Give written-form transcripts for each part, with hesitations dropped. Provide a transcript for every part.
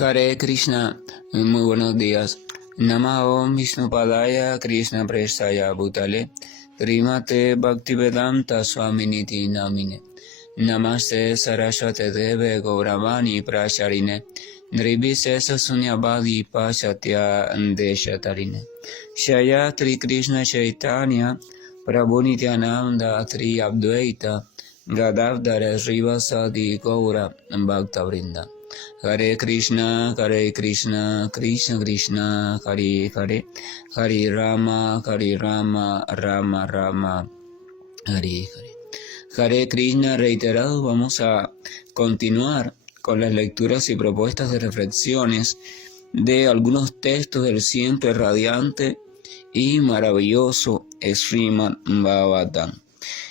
Hare Krishna, muy buenos días. Namaho Vishnupadaya Krishna Prestaya Bhutale Srimate Bhaktivedanta Swaminiti Namine Namaste Saraswate Deve Gauravani Pracharine Nirvisesa Sunyavadi Pasatya Deshatarine Shaya Tri Krishna Chaitanya Prabhu Nityananda Tri Abdvaita Gadavdara Srivasadi Gaura Bhakta Vrinda. Hare Krishna, Krishna Krishna, Hare Hare, Hare Rama, Rama Rama, Hare Hare. Hare Krishna reiterado, vamos a continuar con las lecturas y propuestas de reflexiones de algunos textos del siempre radiante y maravilloso Srimad Bhagavatam.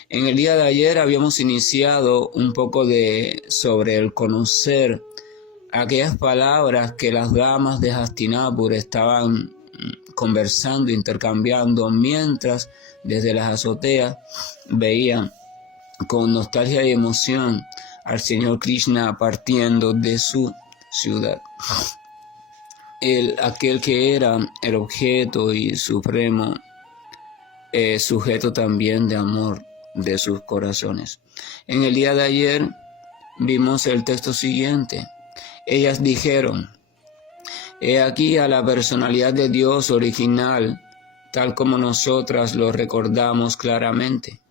En el día de ayer habíamos iniciado un poco sobre el conocer aquellas palabras que las damas de Hastinapur estaban conversando, intercambiando, mientras desde las azoteas veían con nostalgia y emoción al Señor Krishna partiendo de su ciudad. Aquel que era el objeto y supremo sujeto también de amor de sus corazones. En el día de ayer vimos el texto siguiente. Ellas dijeron: he aquí a la personalidad de Dios original, tal como nosotras lo recordamos claramente.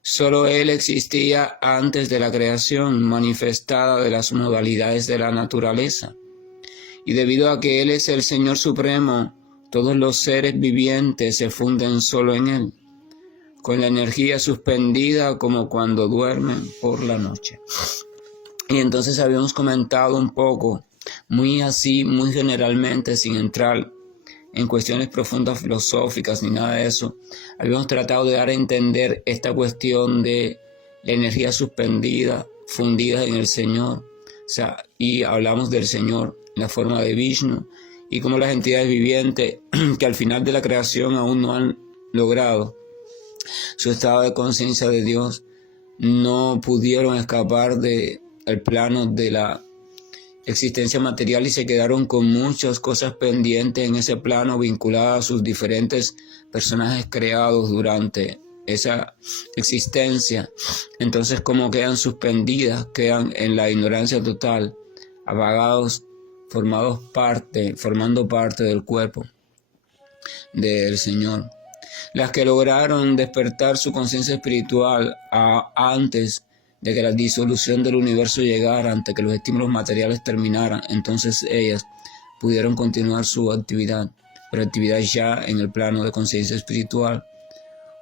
Solo Él existía antes de la creación manifestada de las modalidades de la naturaleza. Y debido a que Él es el Señor Supremo, todos los seres vivientes se funden solo en Él, con la energía suspendida como cuando duermen por la noche. Y entonces habíamos comentado un poco, muy generalmente, sin entrar en cuestiones profundas filosóficas ni nada de eso. Habíamos tratado de dar a entender esta cuestión de la energía suspendida, fundida en el Señor. Y hablamos del Señor en la forma de Vishnu, y como las entidades vivientes que al final de la creación aún no han logrado su estado de conciencia de Dios, no pudieron escapar del plano de la existencia material y se quedaron con muchas cosas pendientes en ese plano vinculadas a sus diferentes personajes creados durante esa existencia. Entonces, como quedan suspendidas, quedan en la ignorancia total, apagados, formando parte del cuerpo del Señor. Las que lograron despertar su conciencia espiritual antes de que la disolución del universo llegara, antes que los estímulos materiales terminaran, entonces ellas pudieron continuar su actividad, pero actividad ya en el plano de conciencia espiritual,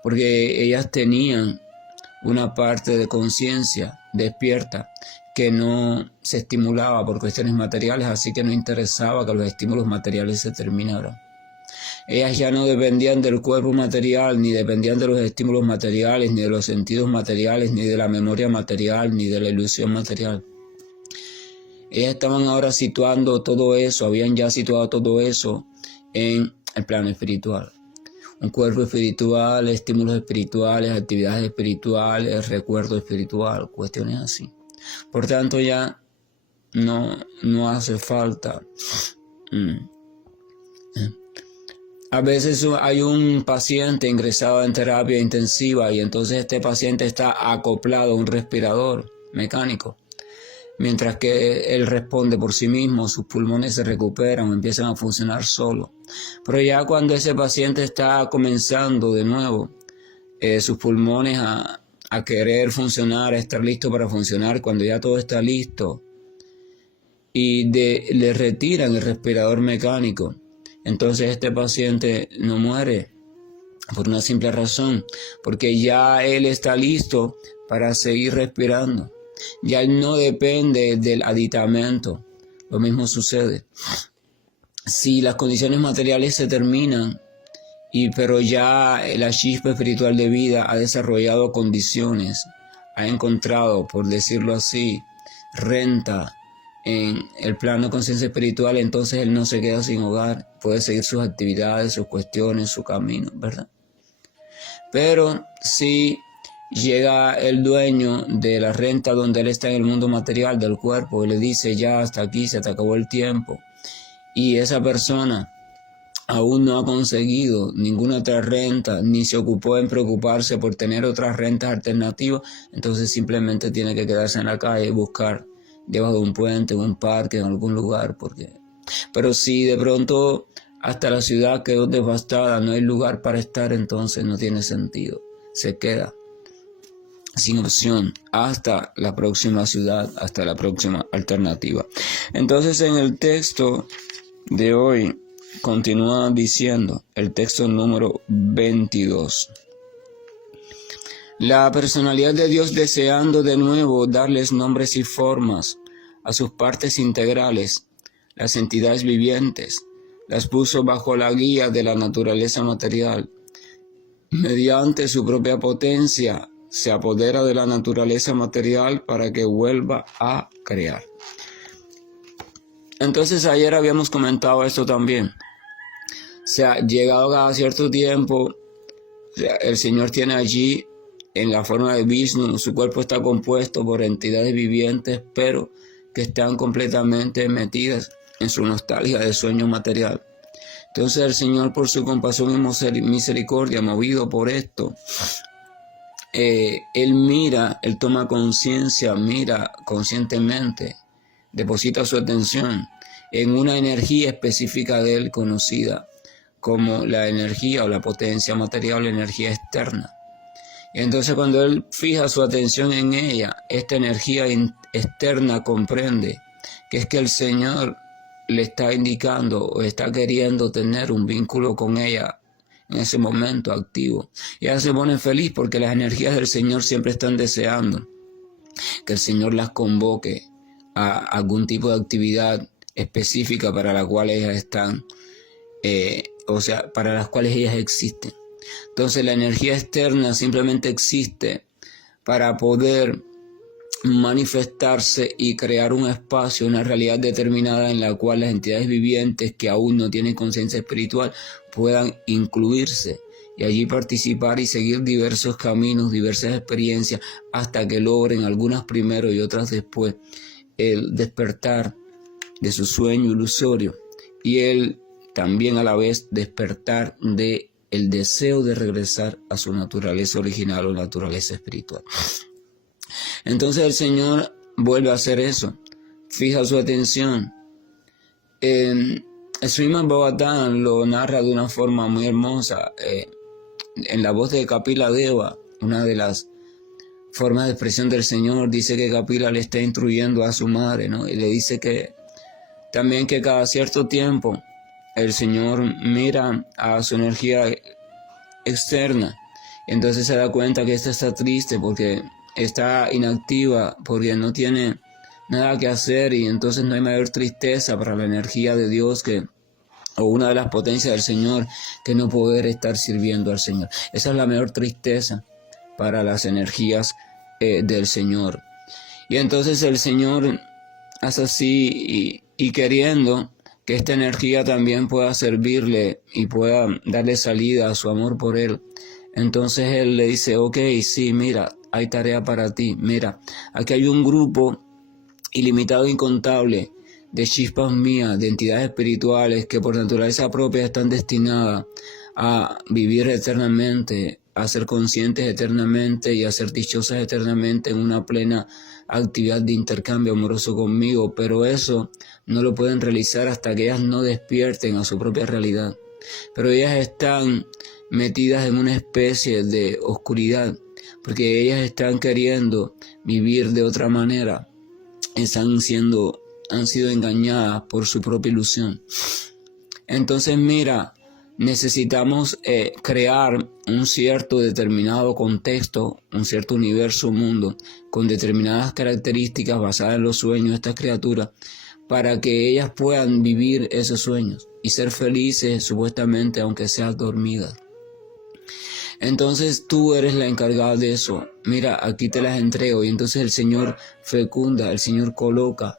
porque ellas tenían una parte de conciencia despierta que no se estimulaba por cuestiones materiales, así que no interesaba que los estímulos materiales se terminaran. Ellas ya no dependían del cuerpo material, ni dependían de los estímulos materiales, ni de los sentidos materiales, ni de la memoria material, ni de la ilusión material. Ellas estaban ahora situando todo eso, habían ya situado todo eso en el plano espiritual. Un cuerpo espiritual, estímulos espirituales, actividades espirituales, recuerdo espiritual, cuestiones así. Por tanto, ya no hace falta. A veces hay un paciente ingresado en terapia intensiva y entonces este paciente está acoplado a un respirador mecánico. Mientras que él responde por sí mismo, sus pulmones se recuperan o empiezan a funcionar solos. Pero ya cuando ese paciente está comenzando de nuevo, sus pulmones a querer funcionar, a estar listo para funcionar, cuando ya todo está listo, y le retiran el respirador mecánico, entonces este paciente no muere por una simple razón, porque ya él está listo para seguir respirando. Ya él no depende del aditamento. Lo mismo sucede. Si las condiciones materiales se terminan, pero ya la chispa espiritual de vida ha desarrollado condiciones, ha encontrado, por decirlo así, renta en el plano de conciencia espiritual, entonces él no se queda sin hogar, puede seguir sus actividades, sus cuestiones, su camino, ¿verdad? Pero si llega el dueño de la renta donde él está en el mundo material del cuerpo y le dice, ya hasta aquí se te acabó el tiempo. Y esa persona aún no ha conseguido ninguna otra renta, ni se ocupó en preocuparse por tener otras rentas alternativas, entonces simplemente tiene que quedarse en la calle y buscar debajo de un puente, en un parque, en algún lugar. Pero si de pronto hasta la ciudad quedó devastada, no hay lugar para estar, entonces no tiene sentido. Se queda sin opción hasta la próxima ciudad, hasta la próxima alternativa. Entonces en el texto de hoy continúa diciendo, el texto número 22. La personalidad de Dios, deseando de nuevo darles nombres y formas a sus partes integrales, las entidades vivientes, las puso bajo la guía de la naturaleza material. Mediante su propia potencia, se apodera de la naturaleza material para que vuelva a crear. Entonces ayer habíamos comentado esto también. O sea, llegado a cierto tiempo, el Señor tiene allí en la forma de Vishnu, su cuerpo está compuesto por entidades vivientes, pero que están completamente metidas en su nostalgia de sueño material. Entonces el Señor, por su compasión y misericordia, movido por esto, Él toma conciencia, mira conscientemente, deposita su atención en una energía específica de Él conocida como la energía o la potencia material, la energía externa. Y entonces cuando Él fija su atención en ella, esta energía externa comprende que es que el Señor le está indicando o está queriendo tener un vínculo con ella en ese momento activo. Y ella se pone feliz porque las energías del Señor siempre están deseando que el Señor las convoque a algún tipo de actividad específica para la cual ellas están, para las cuales ellas existen. Entonces la energía externa simplemente existe para poder manifestarse y crear un espacio, una realidad determinada en la cual las entidades vivientes que aún no tienen conciencia espiritual puedan incluirse y allí participar y seguir diversos caminos, diversas experiencias, hasta que logren, algunas primero y otras después, el despertar de su sueño ilusorio y el también a la vez despertar de el deseo de regresar a su naturaleza original o naturaleza espiritual. Entonces el Señor vuelve a hacer eso, fija su atención. El Srimad Bhagavatam lo narra de una forma muy hermosa, en la voz de Kapila Deva, una de las formas de expresión del Señor, dice que Kapila le está instruyendo a su madre, ¿no? Y le dice que también que cada cierto tiempo el Señor mira a su energía externa, entonces se da cuenta que esta está triste porque está inactiva, porque no tiene nada que hacer, y entonces no hay mayor tristeza para la energía de Dios o una de las potencias del Señor que no poder estar sirviendo al Señor. Esa es la mayor tristeza para las energías del Señor. Y entonces el Señor hace así y queriendo que esta energía también pueda servirle y pueda darle salida a su amor por Él. Entonces Él le dice, ok, sí, mira, hay tarea para ti. Mira, aquí hay un grupo ilimitado e incontable de chispas mías, de entidades espirituales que por naturaleza propia están destinadas a vivir eternamente, a ser conscientes eternamente y a ser dichosas eternamente en una plena actividad de intercambio amoroso conmigo, pero eso no lo pueden realizar hasta que ellas no despierten a su propia realidad. Pero ellas están metidas en una especie de oscuridad, porque ellas están queriendo vivir de otra manera, han sido engañadas por su propia ilusión. Entonces mira, necesitamos crear un cierto determinado contexto, un cierto universo, mundo, con determinadas características basadas en los sueños de estas criaturas, para que ellas puedan vivir esos sueños y ser felices supuestamente aunque sean dormidas. Entonces tú eres la encargada de eso. Mira, aquí te las entrego. Y entonces el Señor fecunda, el Señor coloca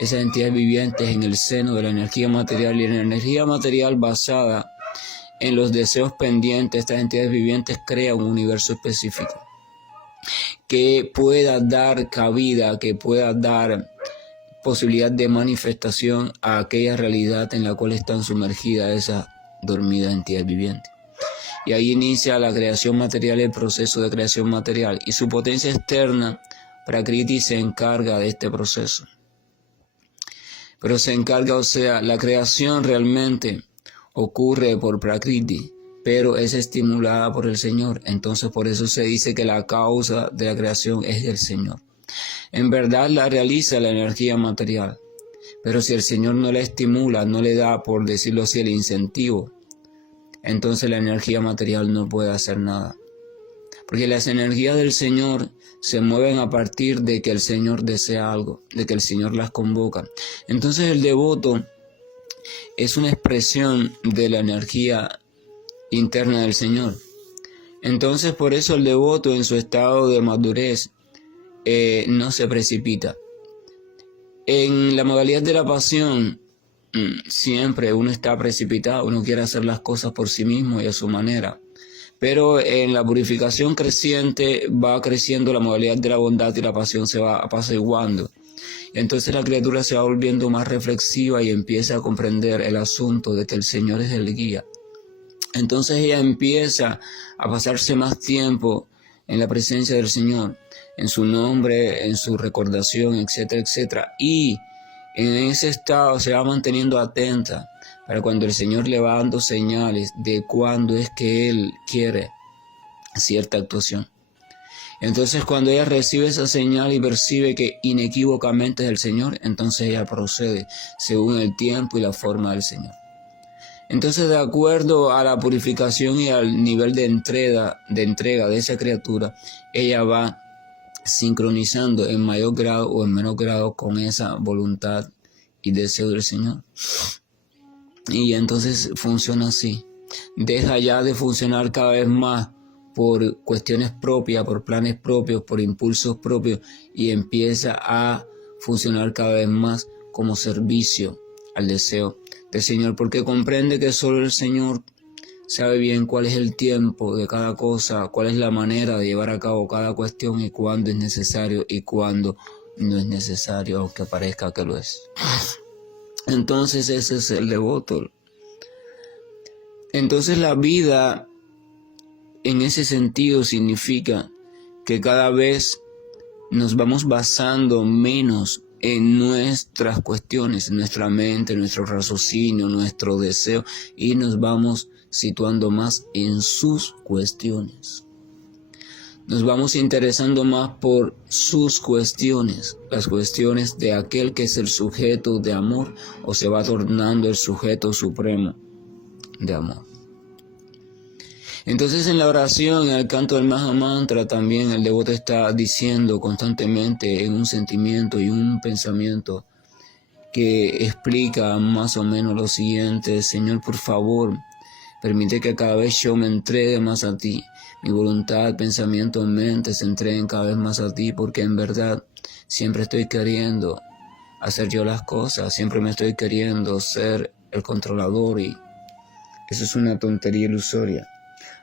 esas entidades vivientes en el seno de la energía material, y en la energía material basada en los deseos pendientes, estas entidades vivientes crean un universo específico. que pueda dar cabida, que pueda dar posibilidad de manifestación a aquella realidad en la cual están sumergidas esas dormidas entidades vivientes. Y ahí inicia la creación material, el proceso de creación material, y su potencia externa, Prakriti, se encarga de este proceso. Pero se encarga, o sea, la creación realmente ocurre por Prakriti, pero es estimulada por el Señor. Entonces por eso se dice que la causa de la creación es el Señor. En verdad la realiza la energía material, pero si el Señor no la estimula, no le da, por decirlo así, el incentivo, entonces la energía material no puede hacer nada. Porque las energías del Señor se mueven a partir de que el Señor desea algo, de que el Señor las convoca. Entonces el devoto es una expresión de la energía interna del Señor. Entonces por eso el devoto en su estado de madurez no se precipita. En la modalidad de la pasión, siempre uno está precipitado, uno quiere hacer las cosas por sí mismo y a su manera. Pero en la purificación creciente va creciendo la modalidad de la bondad y la pasión se va apaciguando. Entonces la criatura se va volviendo más reflexiva y empieza a comprender el asunto de que el Señor es el guía. Entonces ella empieza a pasarse más tiempo en la presencia del Señor, en su nombre, en su recordación, etcétera, etcétera. Y en ese estado se va manteniendo atenta para cuando el Señor le va dando señales de cuándo es que Él quiere cierta actuación. Entonces cuando ella recibe esa señal y percibe que inequívocamente es el Señor, entonces ella procede según el tiempo y la forma del Señor. Entonces, de acuerdo a la purificación y al nivel de entrega de esa criatura, ella va sincronizando en mayor grado o en menor grado con esa voluntad y deseo del Señor. Y entonces funciona así. Deja ya de funcionar cada vez más por cuestiones propias, por planes propios, por impulsos propios, y empieza a funcionar cada vez más como servicio al deseo del Señor, porque comprende que solo el Señor sabe bien cuál es el tiempo de cada cosa, cuál es la manera de llevar a cabo cada cuestión y cuándo es necesario y cuándo no es necesario, aunque parezca que lo es. Entonces ese es el devoto. Entonces la vida en ese sentido significa que cada vez nos vamos basando menos en nuestras cuestiones, en nuestra mente, nuestro raciocinio, nuestro deseo, y nos vamos situando más en sus cuestiones. Nos vamos interesando más por sus cuestiones, las cuestiones de aquel que es el sujeto de amor, o se va tornando el sujeto supremo de amor. Entonces en la oración, en el canto del Mahamantra, también el devoto está diciendo constantemente en un sentimiento y un pensamiento que explica más o menos lo siguiente: Señor, por favor, permite que cada vez yo me entregue más a ti. Mi voluntad, pensamiento, mente se entreguen cada vez más a ti, porque en verdad siempre estoy queriendo hacer yo las cosas, siempre me estoy queriendo ser el controlador, y eso es una tontería ilusoria.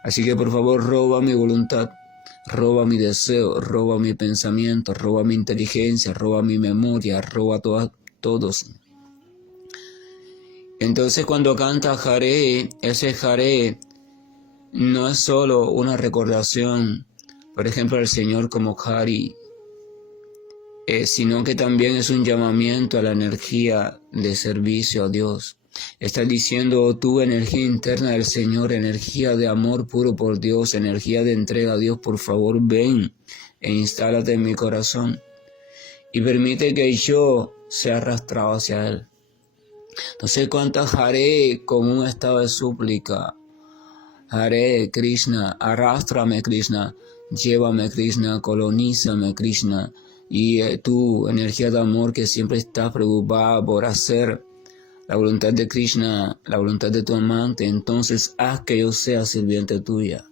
Así que por favor, roba mi voluntad, roba mi deseo, roba mi pensamiento, roba mi inteligencia, roba mi memoria, roba todos. Entonces cuando canta Hare, ese Hare no es solo una recordación, por ejemplo, al Señor como Hari, sino que también es un llamamiento a la energía de servicio a Dios. Estás diciendo: tú, energía interna del Señor, energía de amor puro por Dios, energía de entrega a Dios, por favor ven e instálate en mi corazón y permite que yo sea arrastrado hacia Él. Entonces canta Hare como un estado de súplica. Hare Krishna, arrástrame Krishna, llévame Krishna, colonízame Krishna. Y tú, energía de amor que siempre estás preocupada por hacer la voluntad de Krishna, la voluntad de tu amante, entonces haz que yo sea sirviente tuya.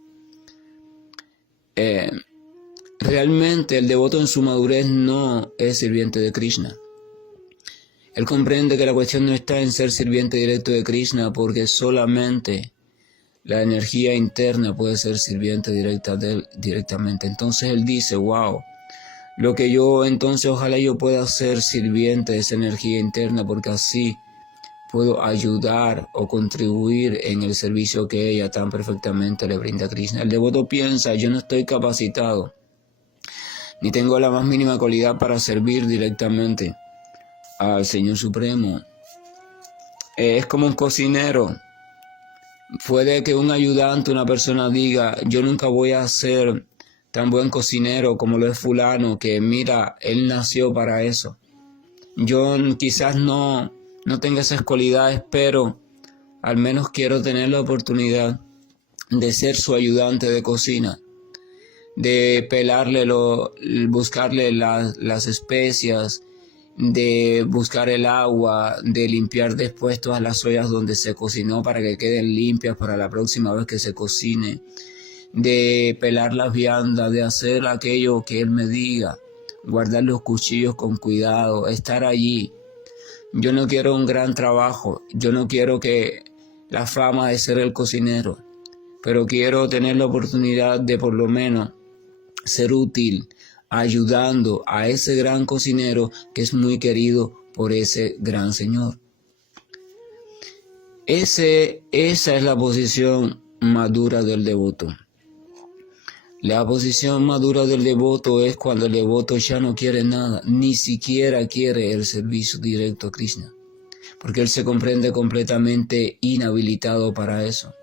Realmente el devoto en su madurez no es sirviente de Krishna. Él comprende que la cuestión no está en ser sirviente directo de Krishna, porque solamente la energía interna puede ser sirviente directa de él, directamente. Entonces él dice, wow, lo que yo entonces ojalá yo pueda ser sirviente de esa energía interna, porque así puedo ayudar o contribuir en el servicio que ella tan perfectamente le brinda a Krishna. El devoto piensa, yo no estoy capacitado, ni tengo la más mínima cualidad para servir directamente al Señor Supremo. Es como un cocinero. Puede que un ayudante, una persona diga, yo nunca voy a ser tan buen cocinero como lo es fulano, que mira, él nació para eso. Yo quizás no tenga esas cualidades, pero al menos quiero tener la oportunidad de ser su ayudante de cocina, de pelarle, buscarle las especias, de buscar el agua, de limpiar después todas las ollas donde se cocinó para que queden limpias para la próxima vez que se cocine, de pelar las viandas, de hacer aquello que él me diga, guardar los cuchillos con cuidado, estar allí. Yo no quiero un gran trabajo, yo no quiero que la fama de ser el cocinero, pero quiero tener la oportunidad de por lo menos ser útil, ayudando a ese gran cocinero que es muy querido por ese gran Señor. Esa es la posición madura del devoto. La posición madura del devoto es cuando el devoto ya no quiere nada, ni siquiera quiere el servicio directo a Krishna, porque él se comprende completamente inhabilitado para eso.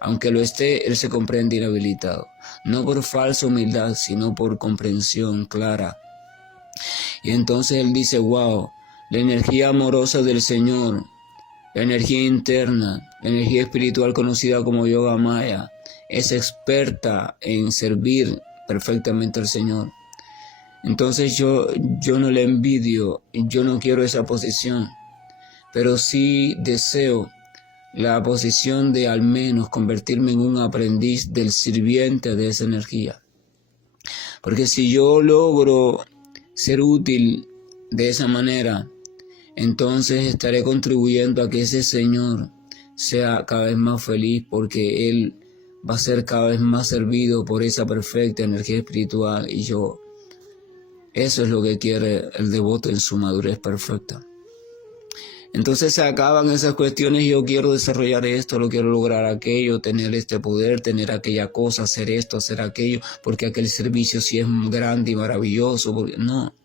Aunque lo esté, él se comprende inhabilitado, no por falsa humildad, sino por comprensión clara. Y entonces él dice, wow, la energía amorosa del Señor, la energía interna, la energía espiritual conocida como Yoga Maya, es experta en servir perfectamente al Señor. Entonces yo no le envidio, yo no quiero esa posición, pero sí deseo la posición de al menos convertirme en un aprendiz del sirviente de esa energía. Porque si yo logro ser útil de esa manera, entonces estaré contribuyendo a que ese Señor sea cada vez más feliz, porque Él va a ser cada vez más servido por esa perfecta energía espiritual, y eso es lo que quiere el devoto en su madurez perfecta. Entonces se acaban esas cuestiones, yo quiero desarrollar esto, lo quiero lograr aquello, tener este poder, tener aquella cosa, hacer esto, hacer aquello, porque aquel servicio sí es grande y maravilloso. No,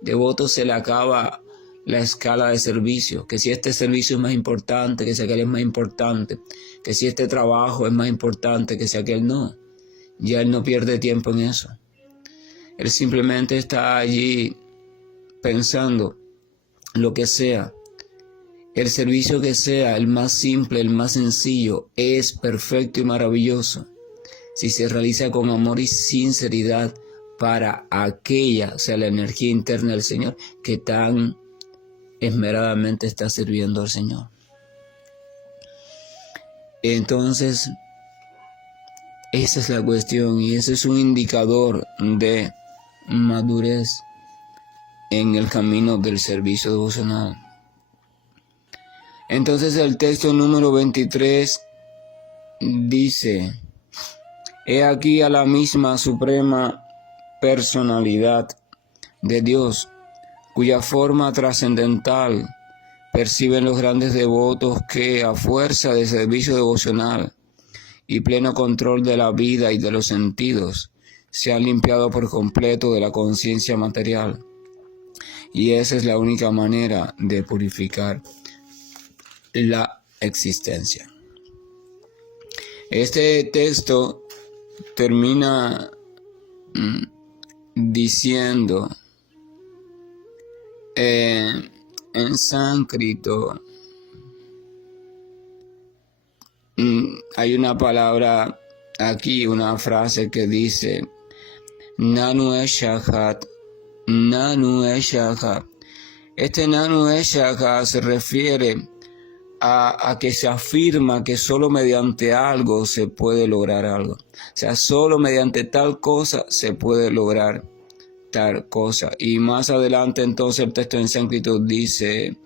devoto se le acaba la escala de servicio, que si este servicio es más importante, que si aquel es más importante, que si este trabajo es más importante, que si aquel no. Ya él no pierde tiempo en eso. Él simplemente está allí pensando lo que sea. El servicio que sea, el más simple, el más sencillo, es perfecto y maravilloso si se realiza con amor y sinceridad para aquella, o sea, la energía interna del Señor, que tan esmeradamente está sirviendo al Señor. Entonces, esa es la cuestión, y ese es un indicador de madurez en el camino del servicio devocional. Entonces el texto número 23 dice, he aquí a la misma suprema personalidad de Dios, cuya forma trascendental perciben los grandes devotos que, a fuerza de servicio devocional y pleno control de la vida y de los sentidos, se han limpiado por completo de la conciencia material. Y esa es la única manera de purificar la existencia. Este texto termina diciendo en sánscrito, hay una palabra aquí, una frase que dice Nanu Eshahat, Nanu Eshahat. Este Nanu Eshahat se refiere a que se afirma que solo mediante algo se puede lograr algo. O sea, solo mediante tal cosa se puede lograr tal cosa. Y más adelante entonces el texto en sánscrito dice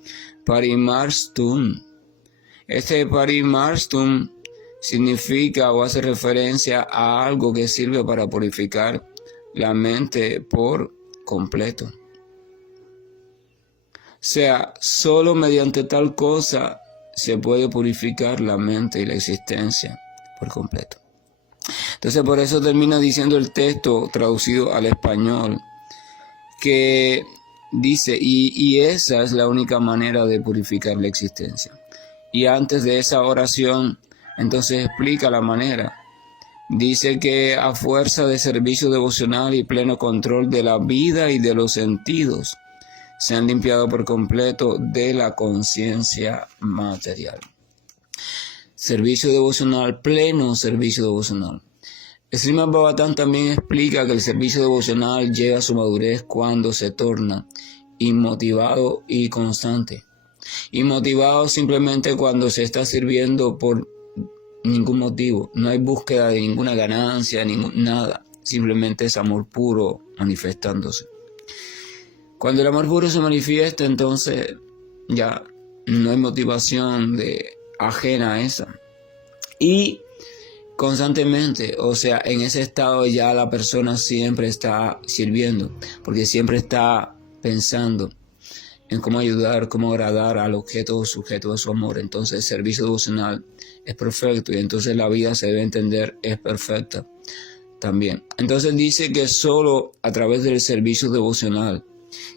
Parimarstum. Este Parimarstum significa o hace referencia a algo que sirve para purificar la mente por completo. O sea, solo mediante tal cosa se puede purificar la mente y la existencia por completo. Entonces por eso termina diciendo el texto traducido al español, que dice, y esa es la única manera de purificar la existencia. Y antes de esa oración, entonces explica la manera. Dice que a fuerza de servicio devocional y pleno control de la vida y de los sentidos, se han limpiado por completo de la conciencia material. Servicio devocional, pleno servicio devocional. Srimad Bhagavatam también explica que el servicio devocional llega a su madurez cuando se torna inmotivado y constante. Inmotivado simplemente cuando se está sirviendo por ningún motivo. No hay búsqueda de ninguna ganancia, nada. Simplemente es amor puro manifestándose. Cuando el amor puro se manifiesta, entonces ya no hay motivación ajena a esa. Y constantemente, o sea, en ese estado ya la persona siempre está sirviendo, porque siempre está pensando en cómo ayudar, cómo agradar al objeto o sujeto de su amor. Entonces el servicio devocional es perfecto y entonces la vida, se debe entender, es perfecta también. Entonces dice que solo a través del servicio devocional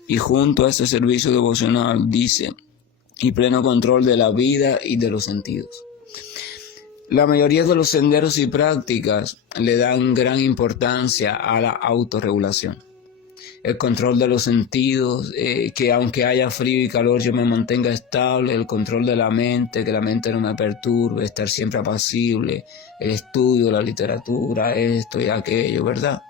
y junto a ese servicio devocional dice, y pleno control de la vida y de los sentidos. La mayoría de los senderos y prácticas le dan gran importancia a la autorregulación. El control de los sentidos, que aunque haya frío y calor yo me mantenga estable, el control de la mente, que la mente no me perturbe, estar siempre apacible, el estudio, la literatura, esto y aquello, ¿verdad?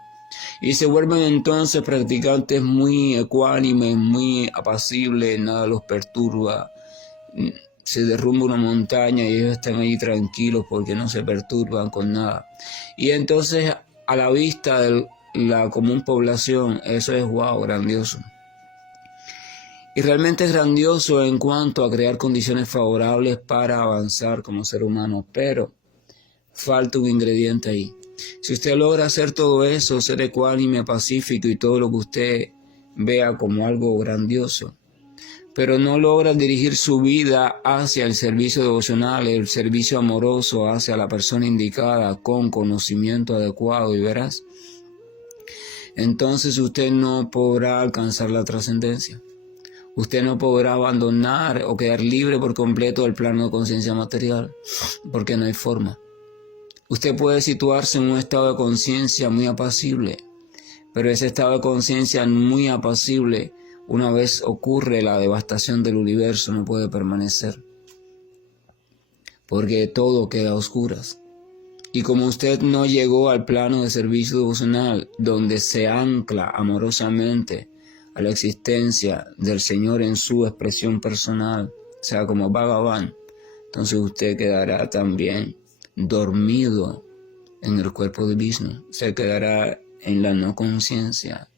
Y se vuelven entonces practicantes muy ecuánimes, muy apacibles, nada los perturba. Se derrumba una montaña y ellos están ahí tranquilos porque no se perturban con nada. Y entonces a la vista de la común población, eso es wow, grandioso. Y realmente es grandioso en cuanto a crear condiciones favorables para avanzar como ser humano, pero falta un ingrediente ahí. Si usted logra hacer todo eso, ser ecuánime, pacífico y todo lo que usted vea como algo grandioso, pero no logra dirigir su vida hacia el servicio devocional, el servicio amoroso hacia la persona indicada con conocimiento adecuado y veraz, entonces usted no podrá alcanzar la trascendencia. Usted no podrá abandonar o quedar libre por completo del plano de conciencia material, porque no hay forma. Usted puede situarse en un estado de conciencia muy apacible, pero ese estado de conciencia muy apacible, una vez ocurre la devastación del universo, no puede permanecer, porque todo queda a oscuras. Y como usted no llegó al plano de servicio devocional, donde se ancla amorosamente a la existencia del Señor en su expresión personal, o sea, como Bhagavan, entonces usted quedará también dormido en el cuerpo de Vishnu, se quedará en la no conciencia.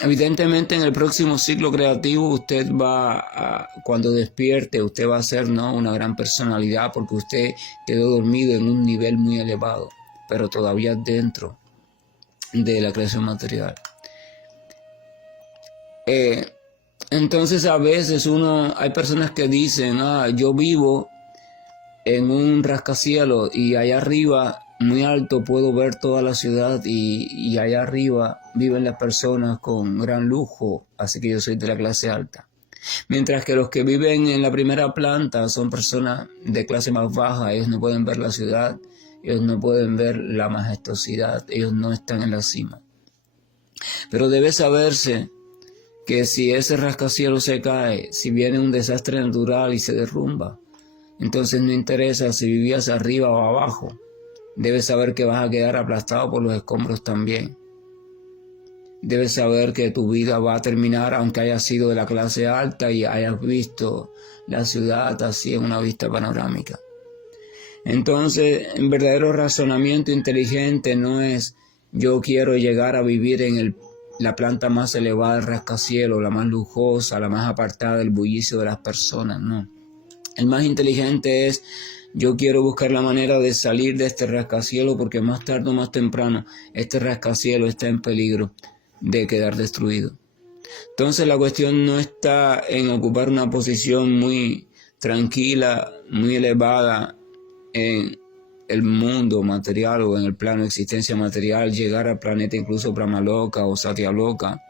Evidentemente en el próximo ciclo creativo usted cuando despierte, usted va a ser, ¿no?, una gran personalidad porque usted quedó dormido en un nivel muy elevado, pero todavía dentro de la creación material. Entonces a veces hay personas que dicen, yo vivo en un rascacielos y allá arriba, muy alto, puedo ver toda la ciudad y allá arriba viven las personas con gran lujo, así que yo soy de la clase alta. Mientras que los que viven en la primera planta son personas de clase más baja, ellos no pueden ver la ciudad, ellos no pueden ver la majestuosidad, ellos no están en la cima. Pero debe saberse que si ese rascacielos se cae, si viene un desastre natural y se derrumba, entonces no interesa si vivías arriba o abajo. Debes saber que vas a quedar aplastado por los escombros también. Debes saber que tu vida va a terminar aunque hayas sido de la clase alta y hayas visto la ciudad así en una vista panorámica. Entonces, el verdadero razonamiento inteligente no es yo quiero llegar a vivir en la planta más elevada del rascacielos, la más lujosa, la más apartada del bullicio de las personas, no. El más inteligente es Yo quiero buscar la manera de salir de este rascacielos porque más tarde o más temprano este rascacielos está en peligro de quedar destruido. Entonces la cuestión no está en ocupar una posición muy tranquila, muy elevada en el mundo material o en el plano de existencia material, llegar al planeta incluso Brahmaloka o Satyaloka,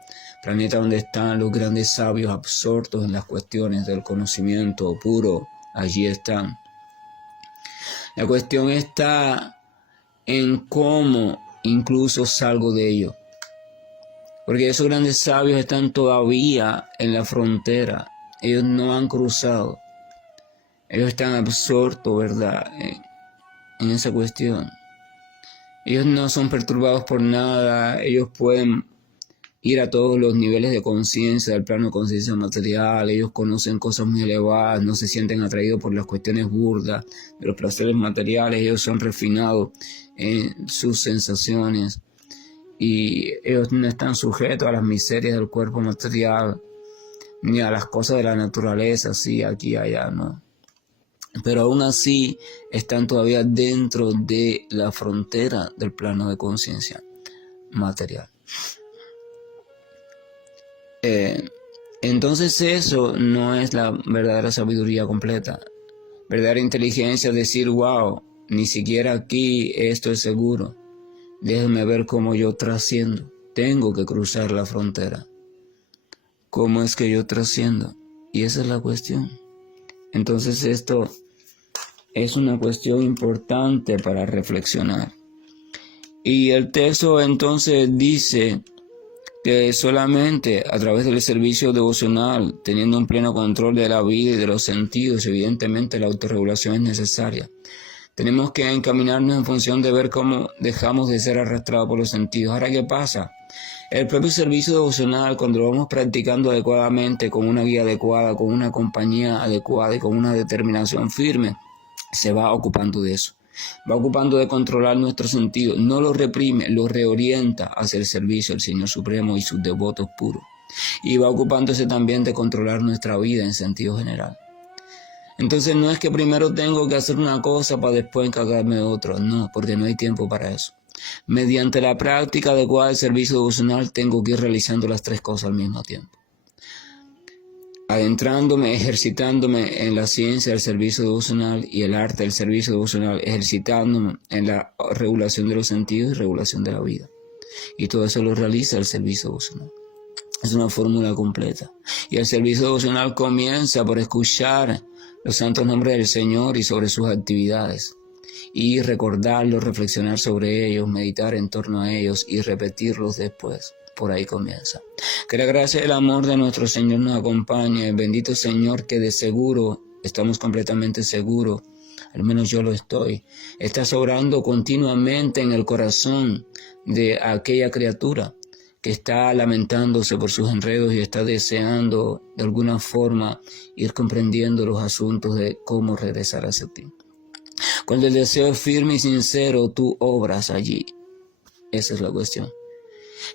planeta donde están los grandes sabios absortos en las cuestiones del conocimiento puro, allí están. La cuestión está en cómo incluso salgo de ello. Porque esos grandes sabios están todavía en la frontera. Ellos no han cruzado. Ellos están absortos, ¿verdad?, en esa cuestión. Ellos no son perturbados por nada. Ellos pueden ir a todos los niveles de conciencia, del plano de conciencia material. Ellos conocen cosas muy elevadas, no se sienten atraídos por las cuestiones burdas de los placeres materiales. Ellos son refinados en sus sensaciones y ellos no están sujetos a las miserias del cuerpo material ni a las cosas de la naturaleza, así aquí y allá, no. Pero aún así están todavía dentro de la frontera del plano de conciencia material. Entonces eso no es la verdadera sabiduría completa. Verdadera inteligencia es decir, wow, ni siquiera aquí esto es seguro. Déjame ver cómo yo trasciendo. Tengo que cruzar la frontera. ¿Cómo es que yo trasciendo? Y esa es la cuestión. Entonces esto es una cuestión importante para reflexionar. Y el texto entonces dice que solamente a través del servicio devocional, teniendo un pleno control de la vida y de los sentidos, evidentemente la autorregulación es necesaria. Tenemos que encaminarnos en función de ver cómo dejamos de ser arrastrados por los sentidos. Ahora, ¿qué pasa? El propio servicio devocional, cuando lo vamos practicando adecuadamente, con una guía adecuada, con una compañía adecuada y con una determinación firme, se va ocupando de eso. Va ocupando de controlar nuestros sentidos. No los reprime, los reorienta hacia el servicio del Señor Supremo y sus devotos puros. Y va ocupándose también de controlar nuestra vida en sentido general. Entonces no es que primero tengo que hacer una cosa para después encargarme de otra. No, porque no hay tiempo para eso. Mediante la práctica adecuada del servicio devocional tengo que ir realizando las tres cosas al mismo tiempo. Adentrándome, ejercitándome en la ciencia del servicio devocional y el arte del servicio devocional, ejercitándome en la regulación de los sentidos y regulación de la vida. Y todo eso lo realiza el servicio devocional. Es una fórmula completa. Y el servicio devocional comienza por escuchar los santos nombres del Señor y sobre sus actividades. Y recordarlos, reflexionar sobre ellos, meditar en torno a ellos y repetirlos después. Por ahí comienza. Que la gracia y el amor de nuestro Señor nos acompañe. Bendito Señor, que de seguro, estamos completamente seguros, al menos yo lo estoy, estás obrando continuamente en el corazón de aquella criatura que está lamentándose por sus enredos y está deseando de alguna forma ir comprendiendo los asuntos de cómo regresar hacia ti. Cuando el deseo es firme y sincero, tú obras allí. Esa es la cuestión.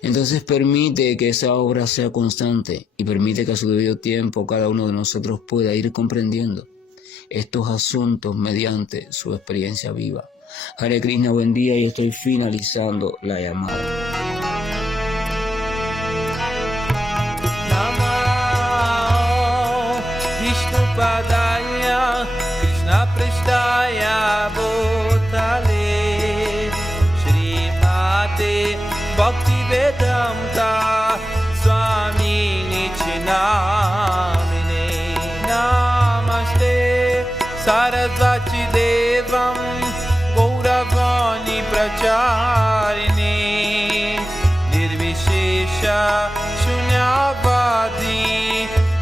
Entonces permite que esa obra sea constante y permite que a su debido tiempo cada uno de nosotros pueda ir comprendiendo estos asuntos mediante su experiencia viva. Hare Krishna, buen día, y estoy finalizando la llamada. Namo Vishnupadaya Krishna Prasthaya Bhutale Srimate Bhaktivedanta Swami Nichinamine Namaste Sarasvati Devam Gauravani Pracharine Nirvishesha Shunyavadi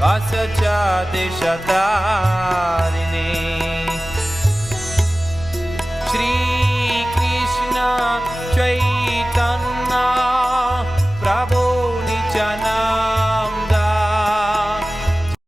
Vasacha Deshatarine